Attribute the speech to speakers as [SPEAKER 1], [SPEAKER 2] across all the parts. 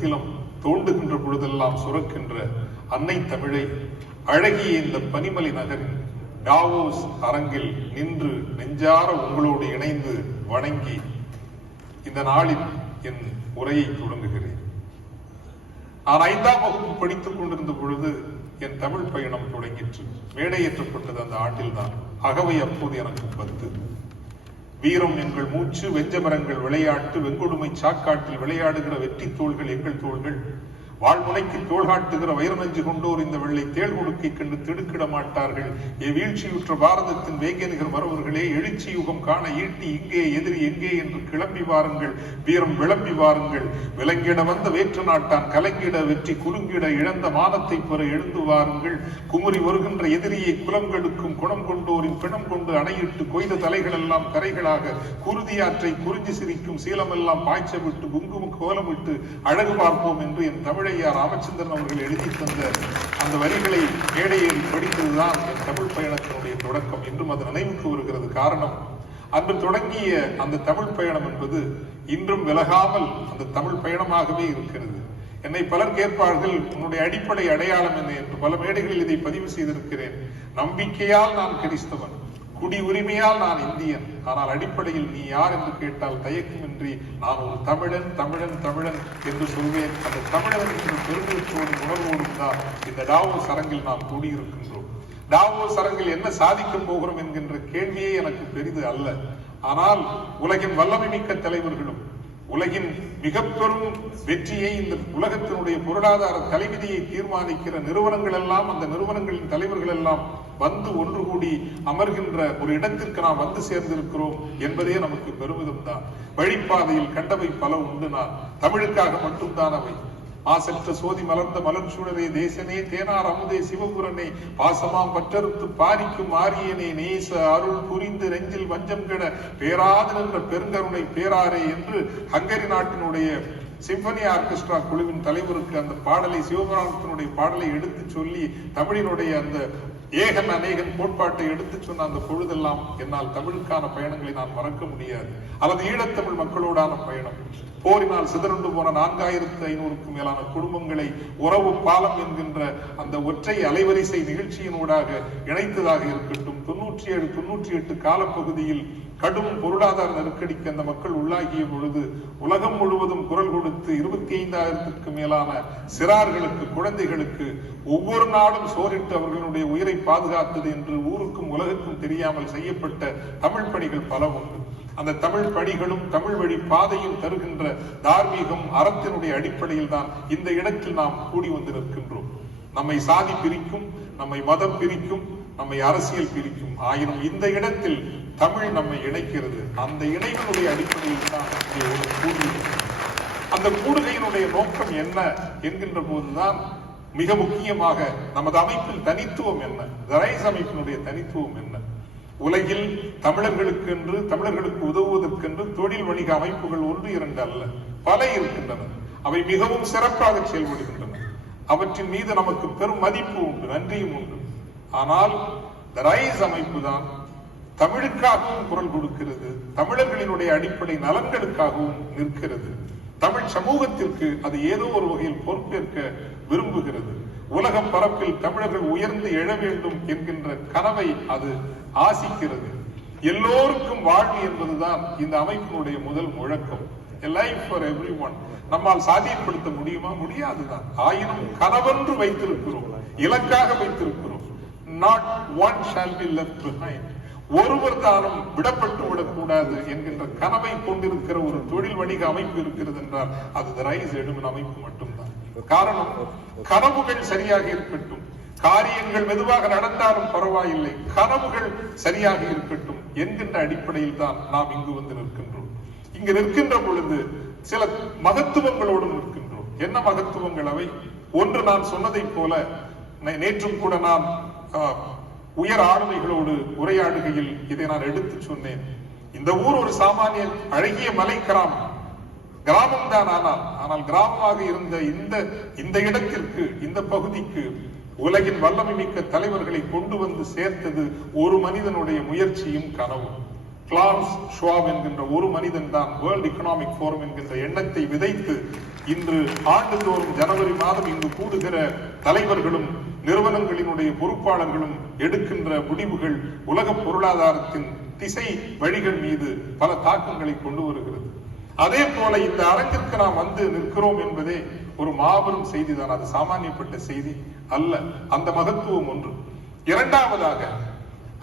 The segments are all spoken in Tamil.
[SPEAKER 1] உள்ளத்திலும் தோண்டுகின்ற பொழுதெல்லாம் சுரக்கின்ற அன்னை தமிழை அழகிய இந்த பனிமலை நகரின் டாவோஸ் அரங்கில் நின்று நெஞ்சார உங்களோடு இணைந்து வணங்கி இந்த நாளில் என் உரையை தொடங்குகிறேன். நான் ஐந்தாம் வகுப்பு படித்துக் கொண்டிருந்த பொழுது என் தமிழ் பயணம் தொடங்கிற்று. மேடையேற்றப்பட்டது அந்த ஆண்டில்தான். அகவை அப்போது எனக்கு பத்து. வீரம் எங்கள் மூச்சு வெஞ்சமரங்கள் விளையாட்டு வெங்கொடுமை சாக்காட்டில் விளையாடுகிற வெற்றி தோள்கள் எங்கள் தோள்கள். வாழ்முனைக்கு தோள்காட்டுகிற வயிறு வைரநஞ்சு கொண்டோர் இந்த வெள்ளை தேள் கொடுக்கை கண்டு திடுக்கிட மாட்டார்கள். என் வீழ்ச்சியுற்ற பாரதத்தின் வேகநிகர் மரவர்களே எழுச்சி யுகம் காண ஈட்டி இங்கே எதிரி எங்கே என்று கிளம்பி வாருங்கள். வீரம் விளம்பி வாருங்கள். விலங்கிட வந்த வேற்று நாட்டான் கலங்கிட வெற்றி குலுங்கிட இழந்த மானத்தை பெற எழுந்து வாருங்கள். குமுறி வருகின்ற எதிரியை குலங்களுக்கும் குணம் கொண்டோரின் பிணம் கொண்டு அணையிட்டு கொய்த தலைகள் எல்லாம் கரைகளாக குருதியாற்றை குறிஞ்சி சிரிக்கும் சீலமெல்லாம் பாய்ச்ச விட்டு குங்கும கோலமிட்டு அழகு பார்ப்போம் என்று என் தமிழை தமிழையா ராமச்சந்திரன் அவர்கள் எழுதி தந்த அந்த வரிகளை மேடையில் படித்ததுதான் என் தமிழ் பயணத்தினுடைய தொடக்கம் இன்றும் அது நினைவுக்கு வருகிறது காரணம். அன்று தொடங்கிய அந்த தமிழ் பயணம் என்பது இன்றும் விலகாமல் அந்த தமிழ் பயணமாகவே இருக்கிறது. என்னை பலர் கேட்பார்கள் உன்னுடைய அடிப்படை அடையாளம் என்ன? என்று பல மேடைகளில் இதை பதிவு செய்திருக்கிறேன். நம்பிக்கையால் நான் கிறிஸ்தவன் குடி உரிமையால் நான் இந்தியன். ஆனால் அடிப்படையில் நீ யார் என்று கேட்டால் தயக்கமின்றி நான் ஒரு தமிழன் தமிழன் தமிழன் என்று சொல்வேன். அந்த தமிழன் என்று பெருமிதத்தோடும் உணர்வோடும் தான் இந்த டாவோ சரங்கில் நாம் கூடியிருக்கின்றோம். டாவோ சரங்கில் என்ன சாதிக்கப் போகிறோம் என்கின்ற கேள்வியே எனக்கு பெரிது அல்ல. ஆனால் உலகின் வல்லமை மிக்க தலைவர்களும் உலகின் மிக பெரும் வெற்றியை இந்த உலகத்தினுடைய பொருளாதார தலைவிதியை தீர்மானிக்கிற நிறுவனங்கள் எல்லாம் அந்த நிறுவனங்களின் தலைவர்கள் எல்லாம் வந்து ஒன்று கூடி அமர்கின்ற ஒரு இடத்திற்கு நாம் வந்து சேர்ந்திருக்கிறோம் என்பதே நமக்கு பெருமிதம் தான் வழிப்பாதையில் கண்டவை பல உண்டு நான். தமிழுக்காக மட்டும்தான் அவை. ஆசலித்த சோதி மலர்ந்த மலர் சூழலே தேசனே தேனார் அமுதே சிவபுரனே பாசமாம் பற்றறுத்து பாரிக்கும் ஆரியனே நேச அருள் புரிந்து நெஞ்சில் வஞ்சம் கெட பேராது நின்ற பெருங்கருணை பேராரே என்று ஹங்கரி நாட்டினுடைய சிம்பனி ஆர்கெஸ்ட்ரா குழுவின் தலைவருக்கு அந்த பாடலை சிவபுராணத்தினுடைய பாடலை எடுத்து சொல்லி தமிழினுடைய அந்த ஏகன் அநேகன் கோட்பாட்டை எடுத்து சொன்ன அந்த பொழுதெல்லாம் என்னால் தமிழுக்கான பயணங்களை நான் மறக்க முடியாது. அல்லது ஈழத்தமிழ் மக்களோடான பயணம். போரினால் சிதறுண்டு போன நான்காயிரத்து ஐநூறுக்கும் மேலான குடும்பங்களை உறவு பாலம் என்கின்ற அந்த ஒற்றை அலைவரிசை நிகழ்ச்சியினூடாக இணைத்ததாக இருக்கட்டும். தொன்னூற்றி ஏழு தொன்னூற்றி எட்டு காலப்பகுதியில் கடும் பொருளாதார நெருக்கடிக்கு அந்த மக்கள் உள்ளாகிய பொழுது உலகம் முழுவதும் குரல் கொடுத்து இருபத்தி ஐந்தாயிரத்திற்கு மேலான சிறார்களுக்கு குழந்தைகளுக்கு ஒவ்வொரு நாளும் சோரிட்டு அவர்களுடைய உயிரை பாதுகாத்தது என்று ஊருக்கும் உலகுக்கும் தெரியாமல் செய்யப்பட்ட தமிழ் பணிகள் பல உண்டு. அந்த தமிழ் பணிகளும் தமிழ் வழி பாதையும் தருகின்ற தார்மீகம் அறத்தினுடைய அடிப்படையில் தான் இந்த இடத்தில் நாம் கூடி வந்து நிற்கின்றோம் நம்மை சாதி பிரிக்கும் நம்மை மதம் பிரிக்கும் நம்மை அரசியல் பிரிக்கும் ஆயினும் இந்த இடத்தில் தமிழ் நம்மை இணைக்கிறது. அந்த இணைப்பினுடைய அடிப்படையில் தான் இங்கே ஒரு அந்த கூடுகையினுடைய நோக்கம் என்ன என்கின்ற போதுதான் மிக முக்கியமாக நமது அமைப்பில் தனித்துவம் என்ன தரைஸ் அமைப்பினுடைய தனித்துவம் என்ன. உலகில் தமிழர்களுக்கென்று தமிழர்களுக்கு உதவுவதற்கென்று தொழில் வணிக அமைப்புகள் ஒன்று இரண்டு அல்ல பல இருக்கின்றன. அவை மிகவும் சிறப்பாக செயல்படுகின்றன. அவற்றின் மீது நமக்கு பெரும் மதிப்பு உண்டு நன்றியும் உண்டு. ஆனால் ரைஸ் அமைப்பு தான் தமிழுக்காகவும் குரல் கொடுக்கிறது தமிழர்களினுடைய அடிப்படை நலன்களுக்காகவும் நிற்கிறது. தமிழ் சமூகத்திற்கு அது ஏதோ ஒரு வகையில் பொறுப்பேற்க விரும்புகிறது. உலக பரப்பில் தமிழர்கள் உயர்ந்து எழ வேண்டும் என்கின்ற கனவை அது ஆசிக்கிறது. எல்லோருக்கும் வாழ்வு என்பதுதான் இந்த அமைப்பினுடைய முதல் முழக்கம். லைஃப் ஃபார் எவ்ரி ஒன் நம்மால் சாதியப்படுத்த முடியுமா? முடியாதுதான். ஆயினும் கனவென்று வைத்திருக்கிறோம். இலக்காக வைத்திருக்கிறோம். Not one shall be left behind ஒருவர் தானும் விடப்பட்டு விடக்கூடாது என்கின்ற கனவை கொண்டிருக்கிற ஒரு தொழில் வணிக அமைப்பு இருக்கிறது என்றால் அது ரைஸ் எடுமின் அமைப்பு மட்டும்தான். காரணம் கனவுகள் சரியாக இருக்கட்டும். காரியங்கள் மெதுவாக நடந்தாலும் பரவாயில்லை. கனவுகள் சரியாக இருக்கட்டும் என்கின்ற அடிப்படையில் தான் நாம் இங்கு வந்து நிற்கின்றோம். இங்கு நிற்கின்ற பொழுது சில மகத்துவங்களோடு நிற்கின்றோம். என்ன மகத்துவங்கள் அவை? ஒன்று நான் சொன்னதைப் போல நே- நேற்றும் கூட நான் உயர் ஆளுமைகளோடு உரையாடுகையில் இதை நான் எடுத்து சொன்னேன். இந்த ஊர் ஒரு சாமானிய அழகிய மலை கிராமம் கிராமம் தான் ஆனால் ஆனால் கிராமமாக இருந்த இந்த இந்த இடத்திற்கு இந்த பகுதிக்கு உலகின் வல்லமை மிக்க தலைவர்களை கொண்டு வந்து சேர்த்தது ஒரு மனிதனுடைய முயற்சியும் கனவும் கிளாஸ் ஷுவாப் என்கின்ற ஒரு மனிதன் தான் வேர்ல்ட் எக்கனாமிக் ஃபோரம் என்கின்ற எண்ணத்தை விதைத்து இன்று ஆண்டுதோறும் ஜனவரி மாதம் இங்கு கூடுகிற தலைவர்களும் நிறுவனங்களினுடைய பொறுப்பாளர்களும் எடுக்கின்ற முடிவுகள் உலக பொருளாதாரத்தின் திசை வழிகள் மீது பல தாக்கங்களை கொண்டு வருகிறது. அதே போல இந்த அரங்கிற்கு நாம் வந்து நிற்கிறோம் என்பதே ஒரு மாபெரும் செய்தி தான் அது சாமானியப்பட்ட செய்தி அல்ல அந்த மகத்துவம் ஒன்று. இரண்டாவதாக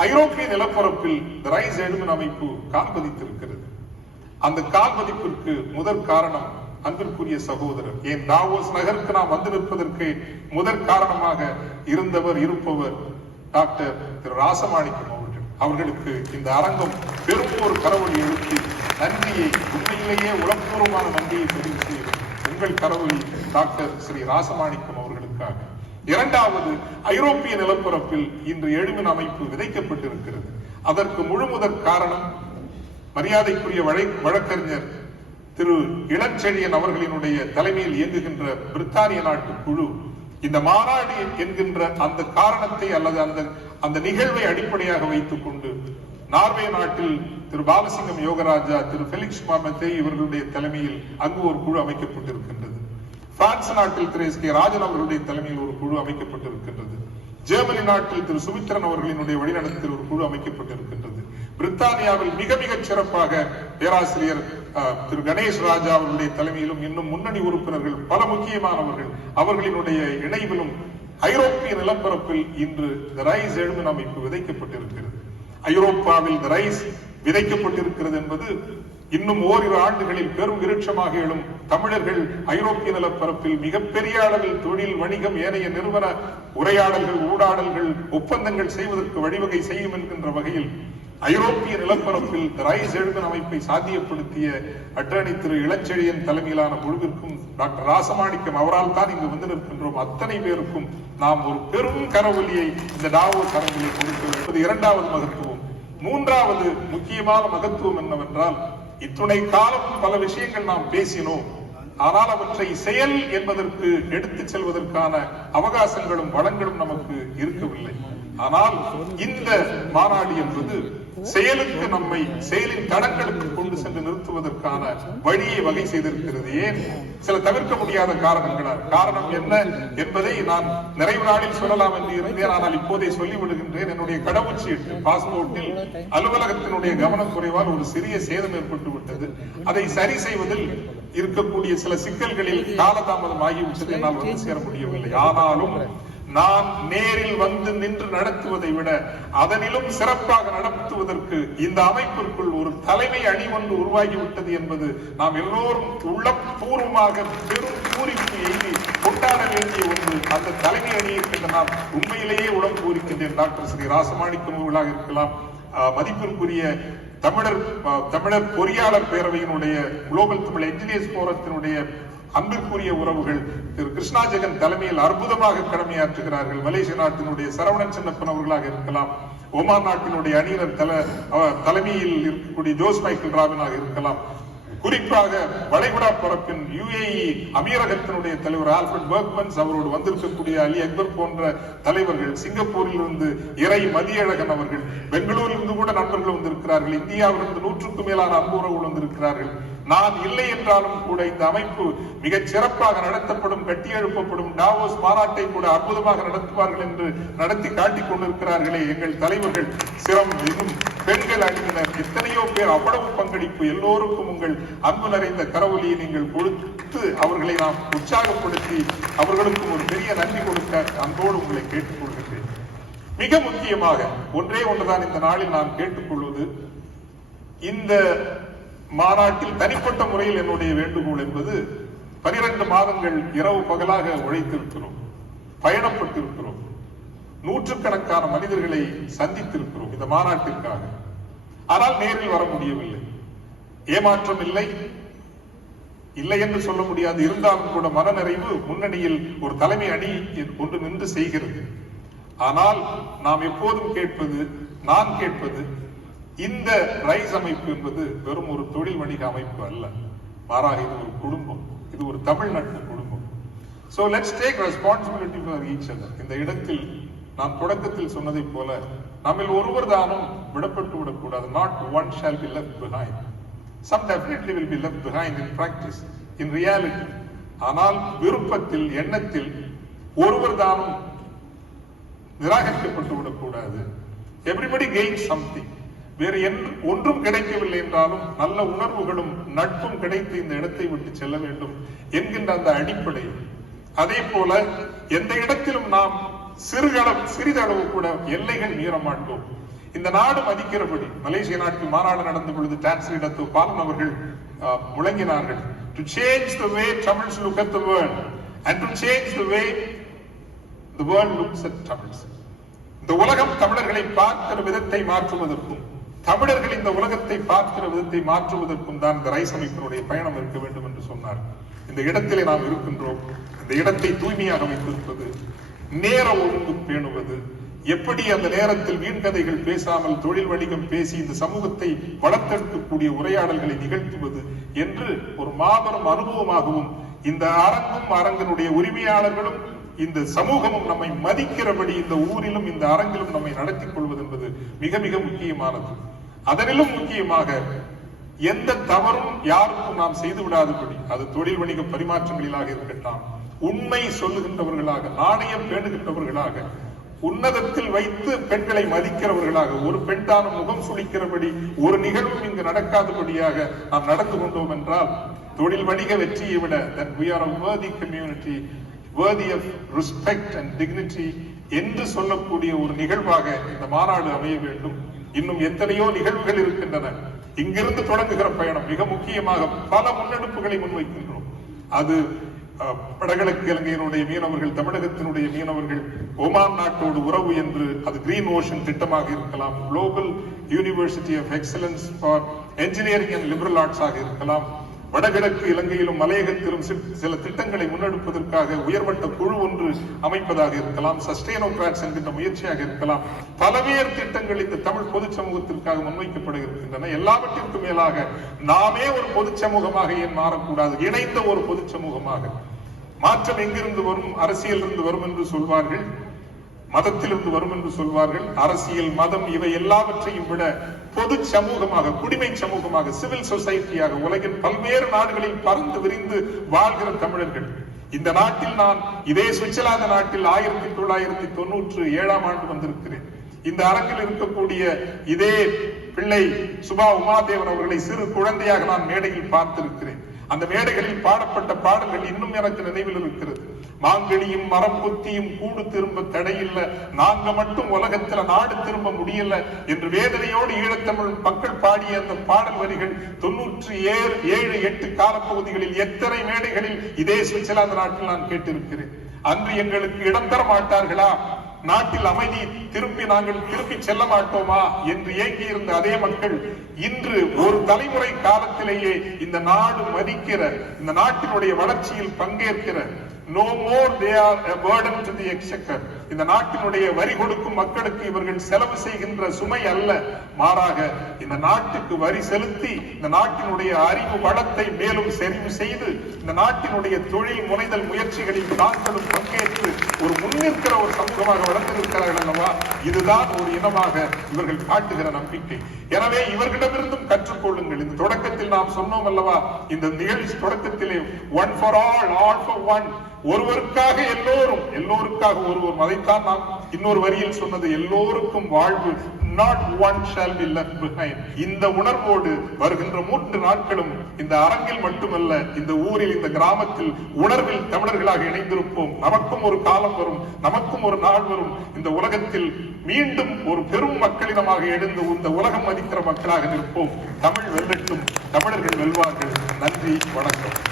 [SPEAKER 1] ஐரோப்பிய நிலப்பரப்பில் ரைஸ் எடுமன் அமைப்பு கால் பதித்திருக்கிறது. அந்த கால் பதிப்பிற்கு முதற் காரணம் அன்பிற்குரிய சகோதரர் ஏன் டாவோஸ் நகருக்கு நாம் வந்து நிற்பதற்கு முதற் காரணமாக இருந்தவர் இருப்பவர் டாக்டர் திரு ராசமாணிக்கம் அவர்கள் அவர்களுக்கு இந்த அரங்கம் பெரும் ஒரு கரவொலி எழுப்பி நன்றியை உண்மையிலேயே உளப்பூர்வமான நன்றியை தெரிவித்து உங்கள் கரவொலி டாக்டர் ஸ்ரீ ராசமாணிக்கம் அவர்களுக்காக. இரண்டாவது ஐரோப்பிய நிலப்பரப்பில் இன்று எழுமின் அமைப்பு விதைக்கப்பட்டிருக்கிறது. அதற்கு முழு முதற் காரணம் மரியாதைக்குரிய வழக்கறிஞர் திரு இளஞ்செழியன் அவர்களினுடைய தலைமையில் இயங்குகின்ற பிரித்தானிய நாட்டு குழு இந்த மாநாடு என்கின்ற அந்த காரணத்தை அல்லது அந்த அந்த நிகழ்வை அடிப்படையாக வைத்துக் கொண்டு நார்வே நாட்டில் திரு பாலசிங்கம் யோகராஜா திரு பெலிக்ஸ் மாமத்தே இவர்களுடைய தலைமையில் அங்கு ஒரு குழு அமைக்கப்பட்டிருக்கின்றது. பிரான்ஸ் நாட்டில் திரு எஸ் கே ராஜன் அவர்களுடைய தலைமையில் ஒரு குழு அமைக்கப்பட்டிருக்கின்றது. ஜெர்மனி நாட்டில் திரு சுமித்திரன் அவர்களினுடைய வழிநடத்தில் ஒரு குழு அமைக்கப்பட்டிருக்கின்றது. பிரித்தானியாவில் மிக மிக சிறப்பாக பேராசிரியர் திரு கணேஷ் ராஜா அவர்களுடைய தலைமையிலும் இன்னும் முன்னணி உறுப்பினர்கள் பல முக்கியமானவர்கள் அவர்களினுடைய இணைவிலும் ஐரோப்பிய நிலப்பரப்பில் இன்று த ரைஸ் எழுமின் அமைப்பு விதைக்கப்பட்டிருக்கிறது. ஐரோப்பாவில் த ரைஸ் விதைக்கப்பட்டிருக்கிறது என்பது இன்னும் ஓரிரு ஆண்டுகளில் பெரும் விருட்சமாக எழும் தமிழர்கள் ஐரோப்பிய நிலப்பரப்பில் மிகப்பெரிய அளவில் தொழில் வணிகம் ஏனைய நிறுவன உரையாடல்கள் ஊடாடல்கள் ஒப்பந்தங்கள் செய்வதற்கு வழிவகை செய்யும் என்கின்ற வகையில் ஐரோப்பிய நிலப்பரப்பில் ரைஸ் எழுதன் அமைப்பை சாத்தியப்படுத்திய அட்டர்னி திரு இளஞ்செழியன் தலைமையிலான குழுவிற்கும் டாக்டர் ராசமாணிக்கம் அவரால் தான் இங்கு வந்து நிற்கின்றோம். அத்தனை பேருக்கும் நாம் ஒரு பெரும் கரவொலியை இந்த டாவோஸ் அரங்கிலே கொடுக்க இரண்டாவது மகத்துவம். மூன்றாவது முக்கியமான மகத்துவம் என்னவென்றால் இத்துணை காலம் பல விஷயங்கள் நாம் பேசினோம். ஆனால் அவற்றை செயல் என்பதற்கு எடுத்துச் செல்வதற்கான அவகாசங்களும் வளங்களும் நமக்கு இருக்கவில்லை. ஆனால் இந்த மாநாடு என்பது செயலுக்கு நம்மை செயலின் தடங்களுக்கு கொண்டு சென்று நிறுத்துவதற்கான வழியை வகை செய்திருக்கிறது. ஏன்? சில தவிர்க்க முடியாத காரணங்களால். காரணம் என்ன என்பதை நான் நிறைவு நாளில் சொல்லலாம் என்று இருந்தேன். ஆனால் இப்போதே சொல்லிவிடுகின்றேன் என்னுடைய கடவுச்சீட்டு பாஸ்போர்ட்டில் அலுவலகத்தினுடைய கவனக்குறைவால் ஒரு சிறிய சேதம் ஏற்பட்டு விட்டது. அதை சரி செய்வதில் இருக்கக்கூடிய சில சிக்கல்களில் காலதாமதம் ஆகிவிட்டது. என்னால் வந்து சேர முடியவில்லை. ஆனாலும் நான் நேரில் வந்து நின்று நடத்துவதை விட அதனிலும் சிறப்பாக நடத்துவதற்கு இந்த அமைப்பிற்குள் ஒரு தலைமை அணி ஒன்று உருவாகிவிட்டது என்பது நாம் எல்லோரும் உள்ளபூர்வமாக பெரும் பூரிப்பு எய்தி கொண்டாட வேண்டிய ஒன்று. அந்த தலைமை அணியை நாம் உண்மையிலேயே உடம்பு பூரிக்கின்றேன். டாக்டர் ஸ்ரீ ராசமாணிக்கம் அவர்களாக இருக்கலாம். மதிப்பிற்குரிய தமிழர் தமிழர் பொறியாளர் பேரவையினுடைய குளோபல் தமிழ் என்ஜினியர்ஸ் போரத்தினுடைய அன்பிற்குரிய உறவுகள் திரு கிருஷ்ணா ஜெகன் தலைமையில் அற்புதமாக கடமையாற்றுகிறார்கள். மலேசிய நாட்டினுடைய சரவணன் சின்னப்பன் அவர்களாக இருக்கலாம் ஒமான் நாட்டினுடைய அணியினர் தல தலைமையில் இருக்கக்கூடிய ஜோஸ் மைக்கேல் ராபினாக இருக்கலாம். குறிப்பாக வளைகுடா பரப்பின் யுஏஇ அமீரகத்தினுடைய தலைவர் ஆல்ஃபர்ட் பர்க்மன்ஸ் அவரோடு வந்திருக்கக்கூடிய அலி அக்பர் போன்ற தலைவர்கள் சிங்கப்பூரில் இருந்து இறை மதியழகன் அவர்கள் பெங்களூரில் இருந்து கூட நண்பர்கள் வந்திருக்கிறார்கள் இந்தியாவிலிருந்து நூற்றுக்கும் மேலான அன்புறவுகள் வந்திருக்கிறார்கள். நான் இல்லை என்றாலும் கூட இந்த அமைப்பு மிகச் சிறப்பாக நடத்தப்படும் கட்டி எழுப்பப்படும் டாவோஸ் மாநாட்டை கூட அற்புதமாக நடத்துவார்கள் என்று நடத்தி காட்டிக் கொண்டிருக்கிறார்களே எங்கள் தலைவர்கள். சிரம் மிகும் பெண்கள் அணியினர். எத்தனையோ பேர் அவ்வளவு பங்களிப்பு எல்லோருக்கும் உங்கள் அன்பு நிறைந்த கரவொலியை நீங்கள் கொடுத்து அவர்களை நாம் உற்சாகப்படுத்தி அவர்களுக்கும் ஒரு பெரிய நன்றி கொடுக்க அன்போடு உங்களை கேட்டுக்கொள்கின்றேன் மிக முக்கியமாக ஒன்றே ஒன்றுதான் இந்த நாளில் நான் கேட்டுக்கொள்வது இந்த மாநாட்டில் தனிப்பட்ட முறையில் என்னுடைய வேண்டுகோள் என்பது பனிரெண்டு மாதங்கள் இரவு பகலாக உழைத்திருக்கிறோம் பயணப்பட்டிருக்கிறோம் நூற்றுக்கணக்கான மனிதர்களை சந்தித்திருக்கிறோம் இந்த மாநாட்டிற்காக. ஆனால் நேரில் வர முடியவில்லை. ஏமாற்றம் இல்லை. இல்லை என்று சொல்ல முடியாது. இருந்தாலும் கூட மனநிறைவு முன்னணியில் ஒரு தலைமை அணி ஒன்று நின்று செய்கிறது. ஆனால் நாம் எப்போதும் கேட்பது நான் கேட்பது இந்த ரைஸ் அமைப்பு என்பது வெறும் ஒரு தொழில் வணிக அமைப்பு அல்ல. மாறாக இது ஒரு குடும்பம். இது ஒரு தமிழ்நாட்டு குடும்பம். So let's take responsibility for each other இந்த இடத்தில் நான் தொடக்கத்தில் சொன்னதைப் போல நம்மில் ஒருவர் தானும் விடப்பட்டு விடக்கூடாது. Not one shall be left behind some definitely will be left behind in practice in reality ஆனால் விருப்பத்தில் எண்ணத்தில் ஒருவர் தானும் நிராகரிக்கப்பட்டு விடக்கூடாது. எவ்ரிபடி கெயின் சம்திங் வேறு என்- ஒன்றும் கிடைக்கவில்லை என்றாலும் நல்ல உணர்வுகளும் நட்பும் கிடைத்து இந்த இடத்தை விட்டு செல்ல வேண்டும் என்கின்ற அந்த அடிப்படை. அதே போல எந்த இடத்திலும் நாம் சிறுகளவு சிறிதளவு கூட எல்லைகள் மீறமாட்டோம் இந்த நாடு மதிக்கிறபடி மலேசிய நாட்டில் மாநாடு நடந்த பொழுது டிரான்ஸ்லேட்டர் பாலன் அவர்கள் அஹ், முழங்கினார்கள். To change the way Tamils look at the world and to change the way the world looks at Tamils இந்த உலகம் தமிழர்களை பார்க்கிற விதத்தை மாற்றுவதற்கும் தமிழர்கள் இந்த உலகத்தை பார்க்கிற விதத்தை மாற்றுவதற்கும் தான் இந்த ரைஸ் அமைப்பினுடைய பயணம் இருக்க வேண்டும் என்று சொன்னார். இந்த இடத்திலே நாம் இருக்கின்றோம். இந்த இடத்தை தூய்மையாக வைத்திருப்பது நேர ஒழுங்கு பேணுவது எப்படி அந்த நேரத்தில் வீண்கதைகள் பேசாமல் தொழில் வணிகம் பேசி இந்த சமூகத்தை வளர்த்தெடுக்கக்கூடிய உரையாடல்களை நிகழ்த்துவது என்று ஒரு மாபெரும் அனுபவமாகவும் இந்த அரங்கும் அரங்கினுடைய உரிமையாளர்களும் இந்த சமூகமும் நம்மை மதிக்கிறபடி இந்த ஊரிலும் இந்த அரங்கிலும் நம்மை நடத்திக் கொள்வது என்பது மிக மிக முக்கியமானது. அதனிலும் முக்கியமாக எந்த தவறும் யாருக்கும் நாம் செய்து விடாதபடி அது தொழில் வணிக பரிமாற்றங்களிலாக இருக்கட்டும் உண்மை சொல்லுகின்றவர்களாக நாணயம் பேணுகின்றவர்களாக உன்னதத்தில் வைத்து பெண்களை மதிக்கிறவர்களாக ஒரு பெண்தான முகம் சுளிக்கிறபடி ஒரு நிகழ்வும் இங்கு நடக்காதபடியாக நாம் நடந்து கொண்டோம் என்றால் தொழில் வணிக வெற்றியை விட that we are a worthy community worthy of என்று சொல்லக்கூடிய ஒரு நிகழ்வாக இந்த மாநாடு அமைய வேண்டும். இன்னும் எத்தனையோ நிகழ்வுகள் இருக்கின்றன. இங்கிருந்து தொடங்குகிற பயணம் மிக முக்கியமாக பல முன்னெடுப்புகளை முன்வைக்கின்றோம். அது அஹ், வடகிழக்கு இலங்கையினுடைய மீனவர்கள் தமிழகத்தினுடைய மீனவர்கள் ஒமான் நாட்டோடு உறவு என்று அது கிரீன் ஓஷன் திட்டமாக இருக்கலாம் global university of excellence for engineering and liberal arts ஆக இருக்கலாம் வடகிழக்கு இலங்கையிலும் மலையகத்திலும் சில திட்டங்களை முன்னெடுப்பதற்காக உயர்மட்ட குழு ஒன்று அமைப்பதாக இருக்கலாம் சஸ்டெயினோகிராட்ஸ் என்கின்ற முயற்சியாக இருக்கலாம். பலவேறு திட்டங்கள் இந்த தமிழ் பொது சமூகத்திற்காக முன்வைக்கப்பட இருக்கின்றன எல்லாவற்றிற்கும் மேலாக நாமே ஒரு பொது சமூகமாக ஏன் மாறக்கூடாது? இணைந்த ஒரு பொது சமூகமாக. மாற்றம் எங்கிருந்து வரும்? அரசியல் இருந்து வரும் என்று சொல்வார்கள். மதத்திலிருந்து வரும் என்று சொல்வார்கள். அரசியல் மதம் இவை எல்லாவற்றையும் விட பொது சமூகமாக குடிமை சமூகமாக சிவில் சொசைட்டியாக உலகின் பல்வேறு நாடுகளில் பறந்து விரிந்து வாழ்கிற தமிழர்கள். இந்த நாட்டில் நான் இதே சுவிட்சர்லாந்து நாட்டில் ஆயிரத்தி தொள்ளாயிரத்தி தொண்ணூற்று ஏழாம் ஆண்டு வந்திருக்கிறேன். இந்த அரங்கில் இருக்கக்கூடிய இதே பிள்ளை சுபா உமாதேவன் அவர்களை சிறு குழந்தையாக நான் மேடையில் பார்த்திருக்கிறேன். அந்த மேடைகளில் பாடப்பட்ட பாடல்கள் இன்னும் எனக்கு நினைவில் இருக்கிறது. மாங்கனியும் மரம் கொத்தியும் கூடு திரும்ப தடையில்ல. நாங்க மட்டும் உலகத்துல நாடு திரும்ப முடியல என்று வேதனையோடு ஈழத்தமிழ் மக்கள் பாடிய அந்த பாடல் வரிகள் தொன்னூற்றி ஏழு ஏழு எட்டு காலப்பகுதிகளில் எத்தனை மேடைகளில் இதே சுவிட்சர்லாந்து நாட்டில் நான் கேட்டிருக்கிறேன். அன்று எங்களுக்கு இடம் தர மாட்டார்களா? நாட்டில் அமைதி திரும்பி நாங்கள் திரும்பி செல்ல மாட்டோமா? என்று ஏங்கி இருந்த அதே மக்கள் இன்று ஒரு தலைமுறை காலத்திலேயே இந்த நாடு மதிக்கிற இந்த நாட்டினுடைய வளர்ச்சியில் பங்கேற்கிற No more they are a burden to the exchequer. இந்த நாட்டினுடைய வரி கொடுக்கும் மக்களுக்கு இவர்கள் செலவு செய்கின்ற சுமை அல்ல. மாறாக இந்த நாட்டுக்கு வரி செலுத்தி இந்த நாட்டினுடைய அறிவு வளத்தை மேலும் செறிவு செய்து இந்த நாட்டினுடைய தொழில் முனைதல் முயற்சிகளில் தாங்களும் பங்கேற்று ஒரு முன்னிற்கிற ஒரு சமூகமாக வளர்ந்திருக்கிறார்கள் அல்லவா? இதுதான் ஒரு இனமாக இவர்கள் காட்டுகிற நம்பிக்கை. எனவே இவர்களிடமிருந்தும் கற்றுக்கொள்ளுங்கள். இந்த தொடக்கத்தில் நாம் சொன்னோம் அல்லவா? இந்த நிகழ்ச்சி தொடக்கத்திலே one for all all for one ஒருவருக்காக எல்லோரும் எல்லோருக்காக ஒருவர் அதைத்தான் நாம் இன்னொரு வரியில் சொன்னது எல்லோருக்கும் வாழ்வு not one shall be left behind இந்த உணர்வோடு வருகின்ற மூன்று நாட்களும் இந்த அரங்கில் மட்டுமல்ல இந்த ஊரில் இந்த கிராமத்தில் உணர்வில் தமிழர்களாக இணைந்திருப்போம். நமக்கும் ஒரு காலம் வரும் நமக்கும் ஒரு நாள் வரும். இந்த உலகத்தில் மீண்டும் ஒரு பெரும் மக்களிடமாக எழுந்து இந்த உலகம் மதிக்கிற மக்களாக நிற்போம். தமிழ் வெல்லட்டும் தமிழர்கள் வெல்வார்கள். நன்றி வணக்கம்.